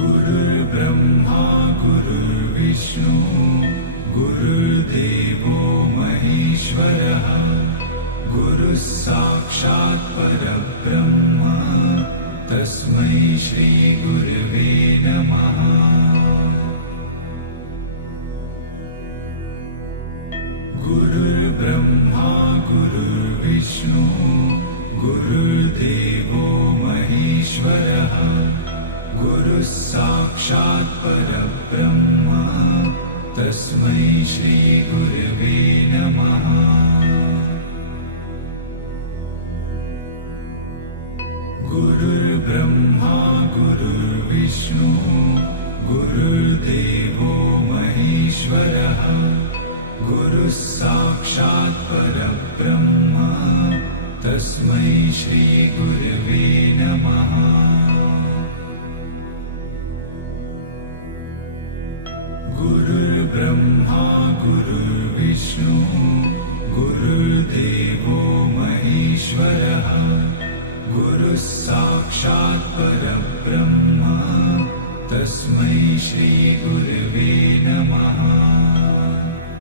गुरुर्ब्रह्मा गुरुर्विष्णु गुरुर्देवो महेश्वरः गुरुः साक्षात् परब्रह्म तस्मै श्री गुरवे नमः। गुरुर्ब्रह्मा गुरुर्विष्णु गुरुर्देवो महेश्वरः गुरुः साक्षात् परब्रह्म तस्मै श्री गुरवे नमः। गुरुर्ब्रह्मा गुरुर्विष्णु गुरुर्देवो महेश्वरः गुरुः साक्षात् परब्रह्म तस्मै श्री गुरवे नमः। गुरुर्ब्रह्मा गुरुर्विष्णु गुरुर्देवो महेश्वरः गुरुः साक्षात् परब्रह्म तस्मै श्री गुरवे नमः।